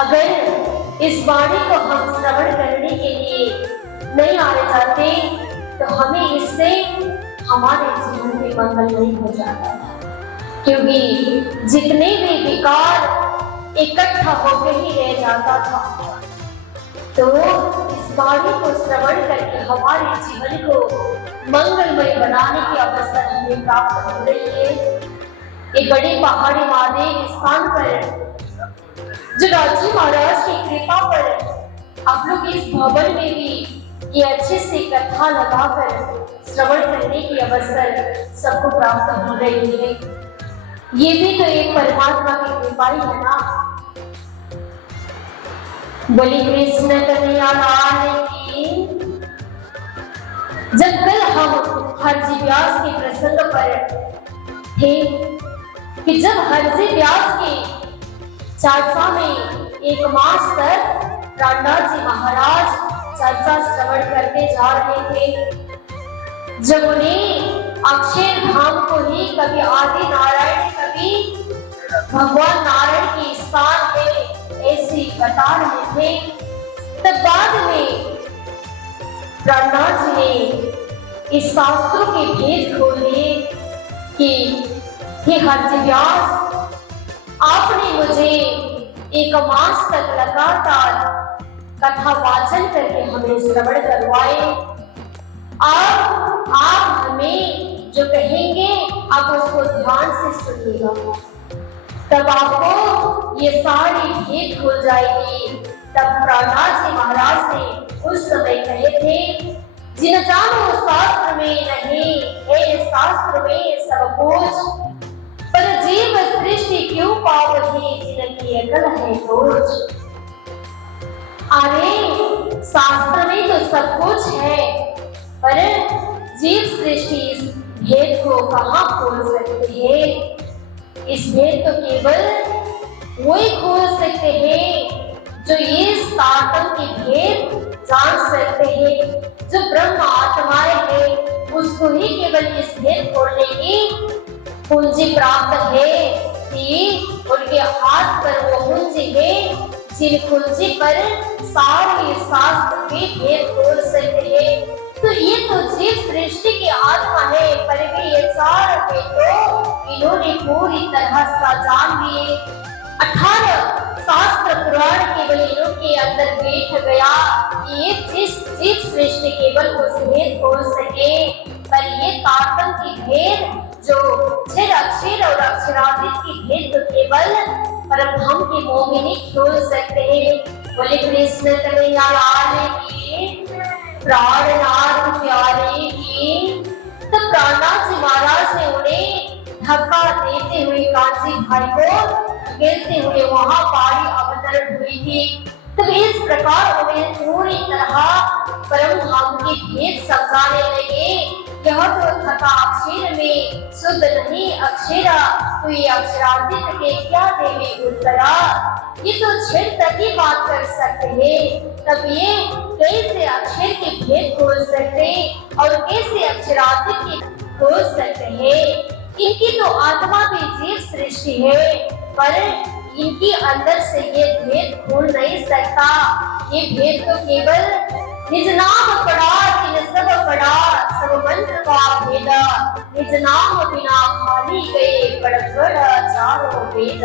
अगर इस वाणी को हम श्रवण करने के लिए नहीं आने जाते तो हमें इससे हमारे जीवन में मंगल नहीं हो जाता, क्योंकि जितने भी विकार इकट्ठा होकर ही रह जाता था। तो इस वाणी को श्रवण करके हमारे जीवन को मंगलमय बनाने की अवसर हमें प्राप्त हो रही है। एक बड़े पहाड़ी महादेव स्थान पर जगाजी महाराज की कृपा पर आप लोग इस भवन में भी ये अच्छे से कथा लगाकर श्रवण करने की अवसर सबको प्राप्त हो रही है। ये भी तो एक परमात्मा की कृपा ही है ना। बोली कृष्ण कन्हैया लाल की। जब कल हम हरजी व्यास के प्रसंग पर थे कि जब हरजी व्यास के चर्चा में एक मास तक प्राणनाथ जी महाराज चर्चा श्रवण करके जा रहे थे, जब उन्हें अक्षर धाम को ही कभी आदि नारायण कभी भगवान नारायण के स्थान में ऐसी बता रहे थे, तब बाद में प्राणनाथ जी ने इस शास्त्रों के भेद खोले कि हे हरजी व्यास, आपने मुझे एक मास तक लगातार कथा वाचन करके हमें श्रवण करवाए। अब आप हमें जो कहेंगे आप उसको ध्यान से सुनिएगा, तब आपको ये सारी भेद खुल जाएगी। तब प्राणनाथ जी महाराज ने उस समय कहे थे, जिन जानो शास्त्र में नहीं है शास्त्र में सब कुछ, पर जीव सृष्टि क्यों पावही जिनकी अकल है रोज। अरे शास्त्र में तो सब कुछ है, पर जीव सृष्टि इस भेद को कहाँ खोल सकती है। इस भेद तो केवल वही खोल सकते हैं जो ये तारतम्य के भेद जान सकते हैं, जो ब्रह्म आत्माएं हैं, उसको ही केवल इस भेद खोलने की पूंजी प्राप्त है कि उनके हाथ पर वो पूंजी है जिन कुंजी पर सारे शास्त्र के भेद खोल सकते हैं। तो ये तो जीव सृष्टि की आत्मा है, पर भी ये चार भेद तो इन्होंने पूरी तरह से जान लिए। 18 शास्त्र पुराण केवल इनके अंदर बैठ गया कि ये जीव सृष्टि केवल उस भेद खोल सके, पर ये तारतम्य की भेद जो क्षर अक्षर और अक्षरातीत की भेद तो केवल परमधाम की मोहिनी खोल सकते हैं। बोले कृष्ण कन्हैया लाल की, प्राणनाथ प्यारे की। तो प्राणनाथ जी महाराज ने उन्हें धक्का देते हुए कांची भाई को गिरते हुए वहां पारी अवतरण हुई थी। तो इस प्रकार उन्हें पूरी तरह परमधाम की भेद समझाने लगे। यह तो तथा अक्षर में शुद्ध नहीं अक्षरा, तो ये अक्षरातीत के क्या देवे उत्तरा। ये तो क्षर तक ही बात कर सकते हैं, तब ये कैसे अक्षर के भेद खोल सकते और कैसे अक्षरातीत के खोल सकते हैं। इनकी तो आत्मा भी जीव सृष्टि है, पर इनके अंदर से ये भेद खोल नहीं सकता। ये भेद तो केवल निज नाम पढ़ा तिन सब पढ़ा, सब मंत्र का भेद, निज नाम बिना खाली गए पढ़ चारों वेद।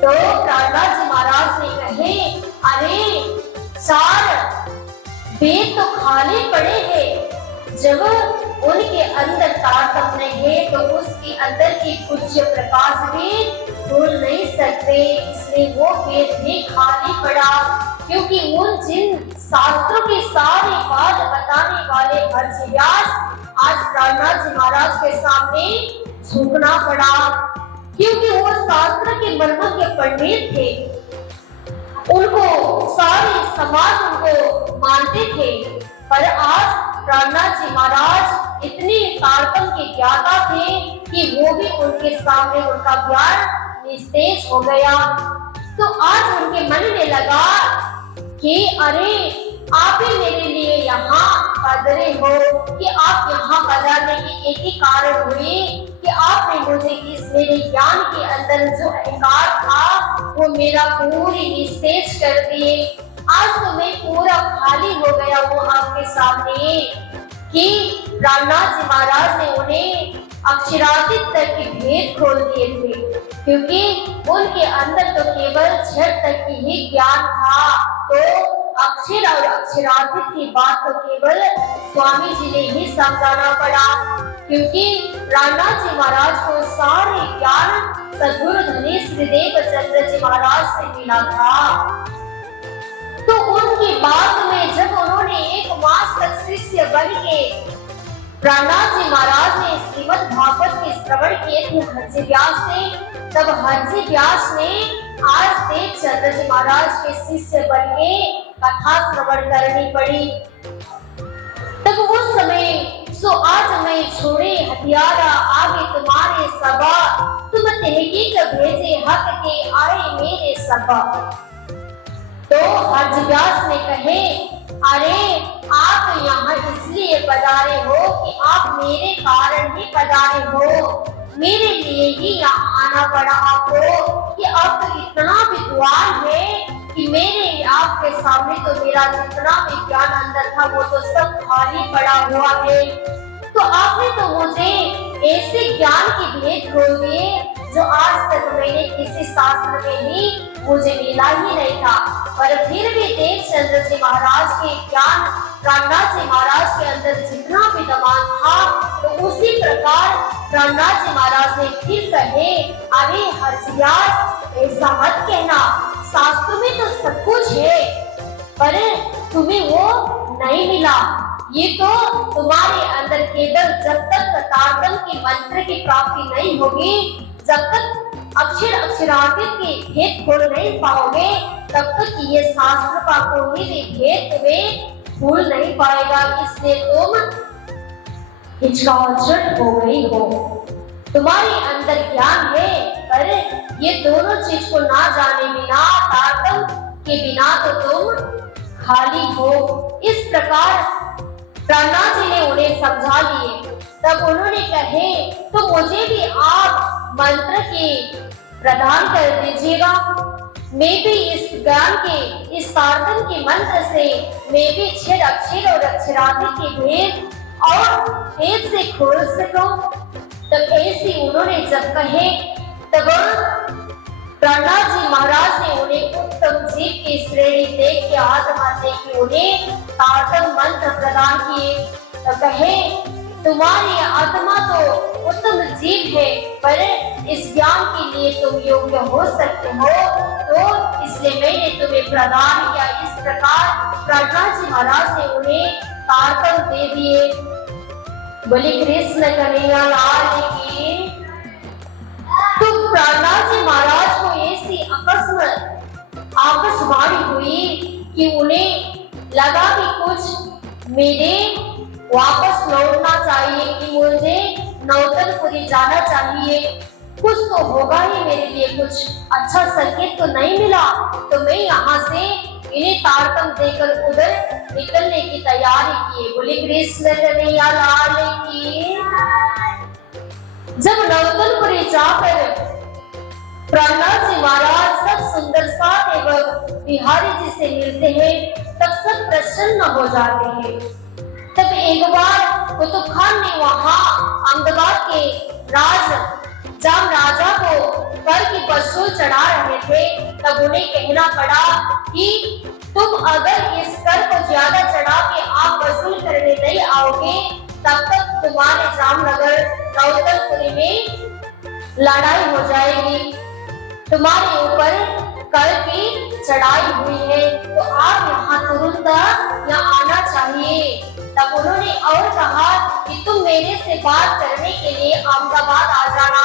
तो प्राणनाथ जी महाराज ने कहे, अरे 4 वेद तो खाली पड़े हैं, जब उनके अंदर तारतम्य है तो उसके अंदर की पूज्य प्रकाश भी भूल नहीं सकते, इसलिए वो वेद भी खाली पड़ा। क्योंकि उन जिन शास्त्रों के सारे बात बताने वाले हरजी व्यास आज प्राणनाथ जी महाराज के सामने झुकना पड़ा, क्योंकि वो शास्त्र के मर्मज्ञ पंडित थे। उनको सारे समाज उनको मानते थे, पर आज प्राणनाथ जी महाराज इतने तारतम्य के ज्ञाता थे कि वो भी उनके सामने उनका ज्ञान निस्तेज हो गया। तो आज उनके मन में लगा कि अरे आप ही मेरे लिए यहाँ पधारे हो, कि आप यहाँ पधारने के एक ही कारण हुए कि आपने मुझे इस मेरे ज्ञान के अंदर जो अहंकार था वो मेरा पूरी निस्तेज कर दिए। आज तो मैं पूरा खाली हो गया हूँ आपके सामने कि प्राणनाथ जी महाराज ने उन्हें अक्षरातीत तक के भेद खोल दिए थे, क्योंकि उनके अंदर तो केवल क्षर तक की ही ज्ञान था। तो अक्षर और अक्षरातीत की बात तो केवल स्वामी जी ने ही समझाना पड़ा, क्योंकि प्राणनाथ जी महाराज को सारे ज्ञान सद्गुरु धनी श्रीदेव चंद्र जी महाराज से मिला था। तो उनकी बात में जब उन्होंने 1 मास तक शिष्य बन के प्राणनाथ जी महाराज ने श्रीमद् भागवत के श्रवण किए थे हरजी व्यास ने, तब हरजी व्यास ने आज देव चंद्र जी महाराज के शिष्य बन के कथा श्रवण करनी पड़ी। तब उस समय सो आज मैं छोड़े हथियारा आगे तुम्हारे सबा, तुम तहकीक भेजे हक के आए मेरे सबा। तो हरजी व्यास ने कहे, अरे आप यहाँ इसलिए पधारे हो कि आप मेरे कारण ही पधारे हो, मेरे लिए ही यहाँ आना पड़ा आपको कि आप तो इतना विद्वान है कि मेरे आपके सामने तो मेरा जितना भी ज्ञान अंदर था वो तो सब खाली पड़ा हुआ है। तो आपने तो मुझे ऐसे ज्ञान के भेद खोल दिए जो आज तक मैंने किसी शास्त्र में ही मुझे मिला ही नहीं था। पर फिर भी देव चंद्र जी महाराज के ज्ञान प्राणनाथ जी महाराज के अंदर जितना भी दमान था, तो उसी प्रकार प्राणनाथ जी महाराज ने फिर कहे, अरे हरजी व्यास ऐसा मत कहना, शास्त्र में तो सब कुछ है पर तुम्हें वो नहीं मिला। ये तो तुम्हारे अंदर केवल जब तक तारतम्य के मंत्र की प्राप्ति नहीं होगी, जब तक अक्षर अक्षरातीत के भेद खोल नहीं पाओगे, तब तक ये शास्त्र का कोई भी भेद तुम्हें भूल नहीं पाएगा। इसलिए तुम हिचकिचाहट हो गई हो, तुम्हारे अंदर ज्ञान है पर ये दोनों चीज को ना जाने बिना, तारतम्य के बिना तो तुम खाली हो। इस प्रकार प्राणनाथ जी ने उन्हें समझा लिए। तब उन्होंने कहे, तो मुझे भी आप मंत्र के प्रदान कर दीजिएगा, मैं भी इस ज्ञान के इस तारतम्य के मंत्र से मैं भी क्षर अक्षर और अक्षरातीत के भेद और भेद से खोल सकूं। तब ऐसी उन्होंने जब कहे, तब प्राणनाथ जी महाराज ने उन्हें उत्तम जीव की श्रेणी देख के आत्मा देख के उन्हें तारतम्य मंत्र प्रदान किए। तो कहे, तुम्हारी आत्मा तो उत्तम जीव है पर इस ज्ञान के लिए तुम योग्य हो सकते हो, तो इसलिए मैंने तुम्हें प्रदान किया। इस प्रकार प्राणनाथ जी महाराज ने उन्हें तारतम्य दे दिए। बोले कृष्ण कन्हैया लाल की। तो प्राणनाथ जी महाराज को ऐसी आकाशवाणी हुई कि उन्हें लगा कि कुछ मेरे वापस लौटना चाहिए, कि मुझे नौतनपुरी जाना चाहिए, कुछ तो होगा ही मेरे लिए, कुछ अच्छा संकेत तो नहीं मिला। तो मैं यहाँ से इन्हें तारतम्य देकर उधर निकलने की तैयारी की। बोले कृष्ण कन्हैया लाल की। जब नौतनपुरी जाकर प्राणनाथ जी महाराज सब सुंदर साथ एवं बिहारी जी से मिलते हैं, तब सब प्रसन्न हो जाते हैं। तब एक बार कुतुब खान ने वहां अहमदाबाद के जाम राजा को कर की वसूल चढ़ा रहे थे। तब उन्हें कहना पड़ा कि तुम अगर इस कर को ज्यादा चढ़ा के आप वसूल करने नहीं आओगे, तब तक तुम्हारे जामनगर नौतनपुरी में लड़ाई हो जाएगी, तुम्हारे ऊपर कर की चढ़ाई हुई है, तो आप यहाँ तुरंत यहाँ आना चाहिए। तब उन्होंने और कहा कि तुम मेरे से बात करने के लिए अहमदाबाद आ जाना।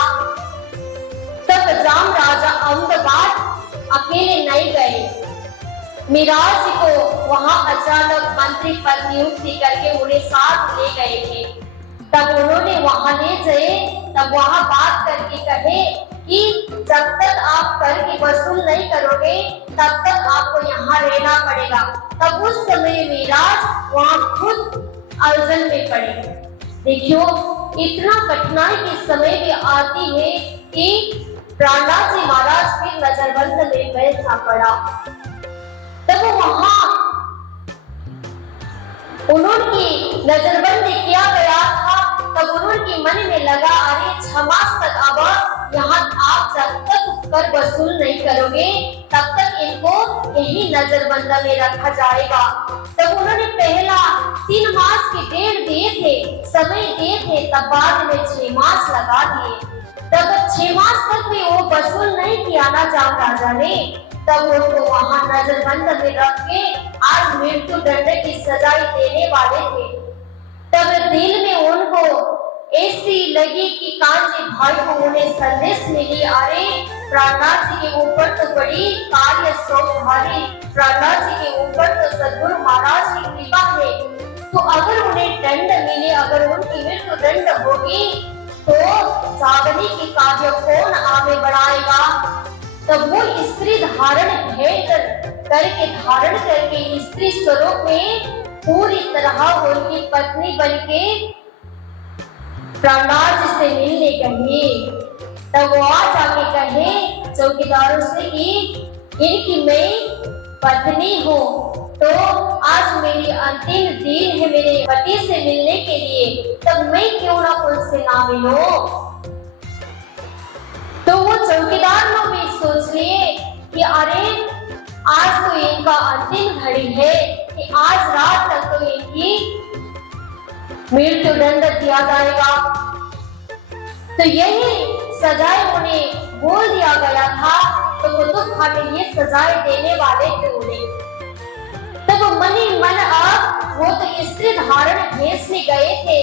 तब जाम राजा अहमदाबाद अकेले नहीं गए, मिराज जी को वहां अचानक मंत्री पद नियुक्ति करके उन्हें साथ ले गए थे। तब उन्होंने वहां ले गए, तब वहां बात करके कहे कि जब तक आप कर की वसूल नहीं करोगे तब तक आपको यहाँ रहना पड़ेगा। तब उस समय मिराज वहां खुद अर्जन में पड़े। देखियो इतना कठिनाई के समय भी आती है कि प्राणनाथ जी महाराज फिर नजरबंद में बैठना पड़ा। तब वहां उन्होंने नजरबंद किया गया था, तब उन्होंने मन में लगा, अरे 6 मास तक अब यहाँ आप जब तक कर वसूल नहीं करोगे तब तक इनको यही नजरबंद में रखा जाएगा। तब उन्होंने पहला 3 मास के डेढ़ दिए थे, समय दिए थे, तब बाद में 6 मास लगा दिए। तब 6 मास तक भी वो वसूल नहीं किया ना जाम राजा ने, तब उनको वहां नजरबंद में रख के आज मृत्यु दंड की सजाई देने वाले थे। तब दिल में उनको ऐसी लगी कि कांजी भाई को उन्हें संदेश मिली, अरे प्राणनाथ जी के ऊपर तो बड़ी कार्य सौभारी, प्राणनाथ जी के ऊपर तो सद्गुरु महाराज की कृपा है, तो अगर उन्हें दंड मिले, अगर उनकी मृत्यु दंड होगी तो जागने की कार्य कौन आगे बढ़ाएगा। तब वो स्त्री धारण भेद करके धारण करके स्त्री स्वरूप में पूरी तरह उनकी पत्नी बनके प्राणनाथ से मिलने कहे। तब वो आ जाके कहे चौकीदारों से कि इनकी मैं पत्नी हूँ, तो आज मेरी अंतिम दिन है मेरे पति से मिलने के लिए, तब मैं क्यों ना उनसे ना मिलूं। तो वो चौकीदार लोग भी सोच लिए कि अरे आज तो इनका अंतिम घड़ी है कि आज रात तक तो इनकी मृत्यु दंड दिया जाएगा। तो यही सजाए उन्हें बोल दिया गया था, तो कुतुब खान ये सजाए देने वाले थे उन्हें। तब मन ही मन अब वो तो स्त्री धारण भेष में गए थे,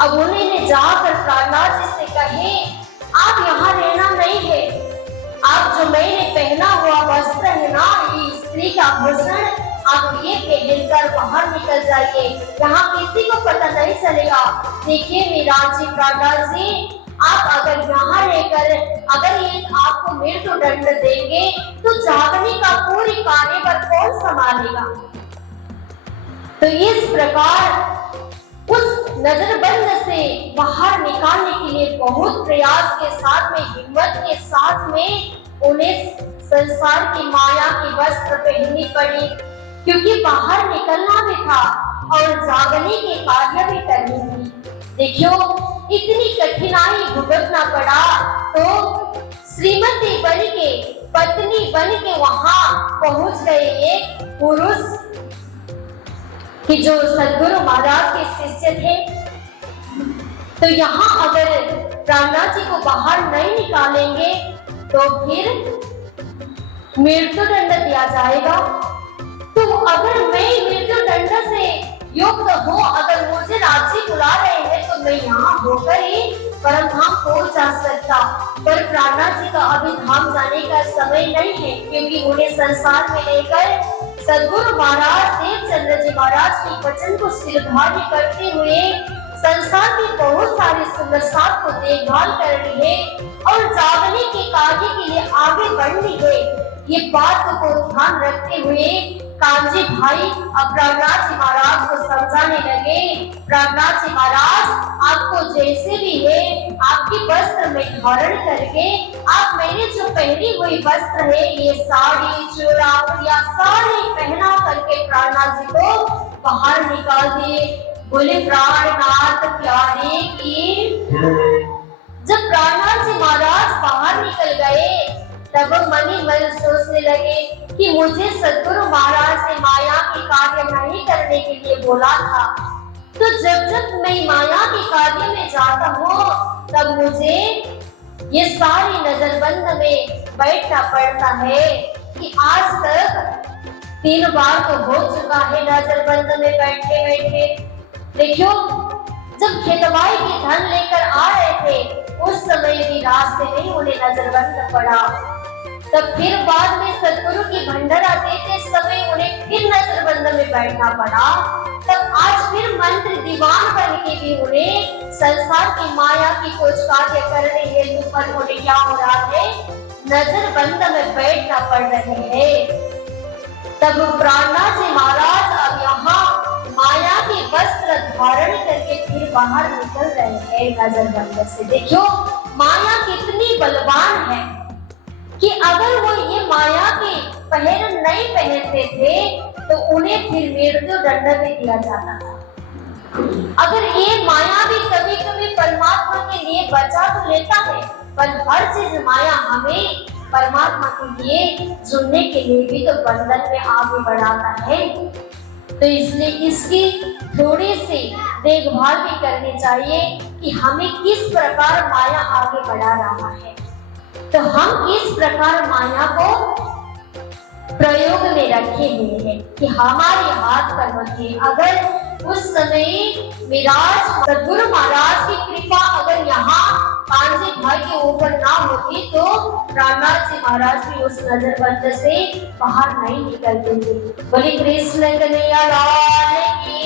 अब उन्होंने जाकर प्राणनाथ जी से कहे, आप यहाँ रहना नहीं है, आप जो मैंने पहना हुआ वस्त्र है ना, ये स्त्री का आभूषण, आप ये पहनकर बाहर निकल जाइए, यहाँ किसी को पता नहीं चलेगा। देखिए मेरा जी प्राणनाथ जी, आप अगर यहाँ रहकर अगर ये आपको मृत्यु दंड देंगे तो जागने का पूरी कार्य पर कौन संभालेगा। तो इस प्रकार उस नजरबंद से बाहर निकालने के लिए बहुत प्रयास के साथ में, हिम्मत के साथ में उन्हें संसार की माया की वस्त्र पहननी पड़ी, क्योंकि बाहर निकलना भी था और जागने के कार्य भी करनी थी। देखियो इतनी कठिनाई भुगतना पड़ा, तो श्रीमती बन के, पत्नी बन के वहां पहुंच गए एक पुरुष कि जो सद्गुरु महाराज के शिष्य थे। तो यहाँ अगर प्राणनाथ जी को बाहर नहीं निकालेंगे तो फिर मृत्यु दंड दिया जाएगा। तो अगर मैं मृत्यु दंड से युक्त हूँ, अगर मुझे राज्य बुला रहे हैं तो मैं यहाँ होकर ही परम धाम पहुंच जा सकता, पर प्राणनाथ जी का अभी धाम जाने का समय नहीं है, क्योंकि उन्हें संसार में लेकर सद्गुरु महाराज देवचंद्र जी महाराज के वचन को सिरधार्य करते हुए संसार की बहुत सारी सुंदरता को देखभाल करनी है और जागने के कार्य के लिए आगे बढ़नी है। ये बात को ध्यान रखते हुए कांजी भाई अब प्राणनाथ जी महाराज को समझाने लगे, प्राणनाथ जी महाराज आपको जैसे भी है आपकी वस्त्र में धारण करके आप मैंने जो पहनी हुई वस्त्र है, ये साड़ी चूड़ा या साड़ी पहना करके प्राणनाथ जी को बाहर निकाल दिए। बोले प्राणनाथ प्यारे की। जब प्राणनाथ जी महाराज बाहर निकल गए तब मन ही मन सोचने लगे कि मुझे सद्गुरु महाराज ने माया के कार्य नहीं करने के लिए बोला था, तो जब जब मैं माया के कार्य में जाता हूँ तब मुझे ये सारी नजरबंद में बैठना पड़ता है कि आज तक 3 बार तो हो चुका है नजरबंद में बैठे बैठे। देखियो जब खेतवाई की धन लेकर आ रहे थे उस समय भी रास्ते में उन्हें नजरबंद पड़ा, तब फिर बाद में सद्गुरु की भंडारा देते समय उन्हें फिर नजरबंद में बैठना पड़ा। तब आज फिर मंत्र दीवान बन के भी उन्हें संसार की माया की कुछ कार्य करने हेतु पर उन्हें क्या हो रहा है, नजरबंद में बैठना पड़ रहे हैं। तब प्राणनाथ जी महाराज अब यहाँ माया के वस्त्र धारण करके फिर बाहर निकल रहे हैं नजरबंद से। देखियो माया कितनी बलवान है कि अगर वो ये माया के पहन नहीं पहनते थे तो उन्हें फिर मृत्यु दंड भी दिया जाता था। अगर ये माया भी कभी कभी परमात्मा के लिए बचा तो लेता है, पर हर चीज माया हमें परमात्मा के लिए जुड़ने के लिए भी तो बंधन में आगे बढ़ाता है। तो इसलिए इसकी थोड़ी सी देखभाल भी करनी चाहिए कि हमें किस प्रकार माया आगे बढ़ा रहा है। तो हम किस प्रकार माया को प्रयोग में रखे हुए हैं कि हमारे हाथ पर होती। अगर उस समय विराज सदगुरु महाराज की कृपा अगर यहाँ कांजी भाई के ऊपर ना होती तो प्राणनाथ जी महाराज भी उस नजरबंद से बाहर नहीं निकलते थे। बोले कृष्ण कन्हैया लाल की।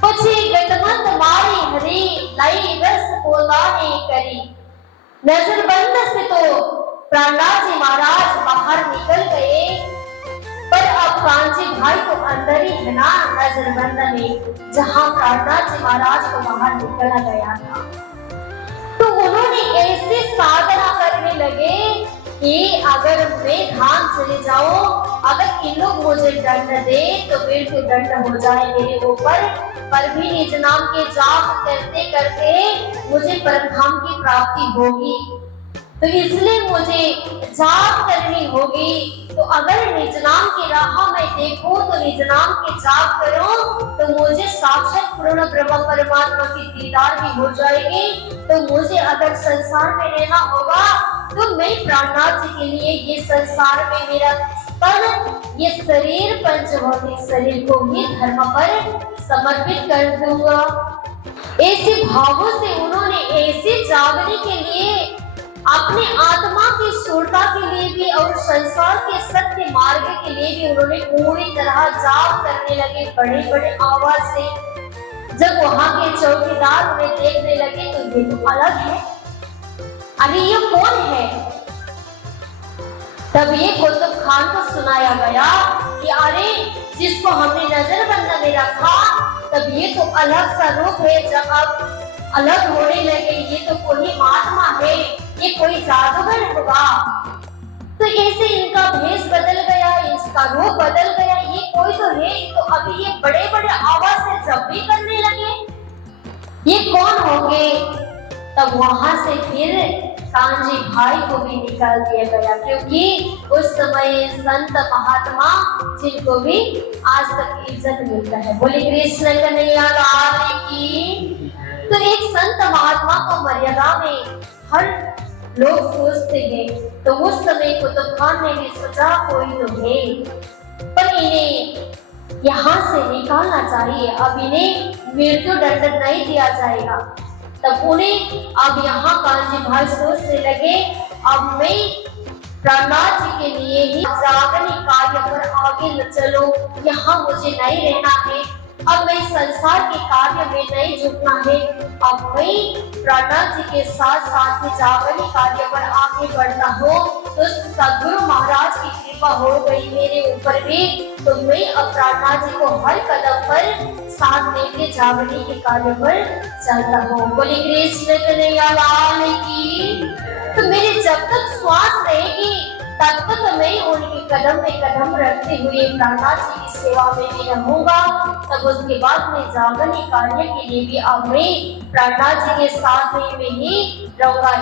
પછી ગતમંત મારી હરી લઈ રસ પોતાને કરી। नजरबंद से तो प्राणनाथ जी महाराज बाहर निकल गए, पर अब कांची भाई को अंदर ही है ना नजरबंद में, जहां प्राणनाथ जी महाराज को बाहर निकला गया था। तो उन्होंने ऐसे साधना करने लगे कि अगर मैं धाम चले जाऊं, अगर इन लोग मुझे दंड दे तो मृत्यु दंड हो जाए मेरे ऊपर, पर भी निज नाम के जाप करते करते मुझे परमधाम की प्राप्ति होगी। तो इसलिए मुझे जाप करनी होगी। तो अगर निज नाम की राह में देखूं तो निज नाम के जाप करूं तो मुझे साक्षात पूर्ण ब्रह्म परमात्मा की दीदार भी हो जाएगी। तो मुझे अगर संसार में रहना होगा तो मैं प्राणनाथ जी के लिए ये संसार में मेरा तन ये शरीर पंचभौतिक शरीर को ही धर्म पर समर्पित कर दूंगा। ऐसे भावों से उन्होंने ऐसे जागने के लिए अपने आत्मा की शुद्धता के लिए भी और संसार के सत्य मार्ग के लिए भी उन्होंने पूरी तरह जाप करने लगे बड़े बड़े आवाज से। जब वहां के चौकीदार उन्हें देखने लगे तो ये तो अलग है, अरे ये कौन है? तब ये कुतुब खान को सुनाया गया कि अरे जिसको हमने नजरबंद में रखा तब ये तो अलग सा रूप है। जब अब अलग होने लगे ये तो कोई महात्मा है, ये कोई जादूगर होगा। तो ऐसे इनका भेष बदल गया, इसका रूप बदल गया, ये कोई तो है। तो अभी ये बड़े बड़े आवाज से जब भी करने लगे, ये कौन होंगे? तब वहां से फिर कांजी भाई को भी निकाल दिया गया, क्योंकि उस समय संत महात्मा जिनको भी आज तक इज्जत मिलता है। बोले कृष्ण कन्हैया लाल की। तो एक संत महात्मा को मर्यादा में हर लोग सोचते हैं। तो उस समय कुतुब खान ने भी सोचा कोई तो है, पर इन्हें यहाँ से निकालना चाहिए, अब इन्हें मृत्यु दंड नहीं दिया जाएगा। तब उन्हें अब यहाँ कांजी भाई सोचने लगे अब मैं प्राणनाथ जी के लिए ही जागरण कार्य पर आगे न चलो, यहाँ मुझे नहीं रहना है। अब मैं संसार के कार्य में नहीं जुटना है, अब मैं प्राणनाथ जी के साथ साथ में जागरण कार्य पर आगे बढ़ता हूँ। तो सदगुरु महाराज की कृपा हो गई मेरे ऊपर भी, तो मैं अब प्राणनाथ जी को हर कदम पर साथ लेके जागरण के कार्य पर चलता हूँ। बोले कृष्ण कन्हैया लाल की। तो मेरे जब तक श्वास रहेगी तब तक मैं उनके कदम में कदम रखते हुए प्राणनाथ जी की सेवा में भी रहूंगा। तब उसके बाद मैं जागरण कार्य के लिए भी अब मैं प्राणनाथ जी के साथ में ही रहूंगा।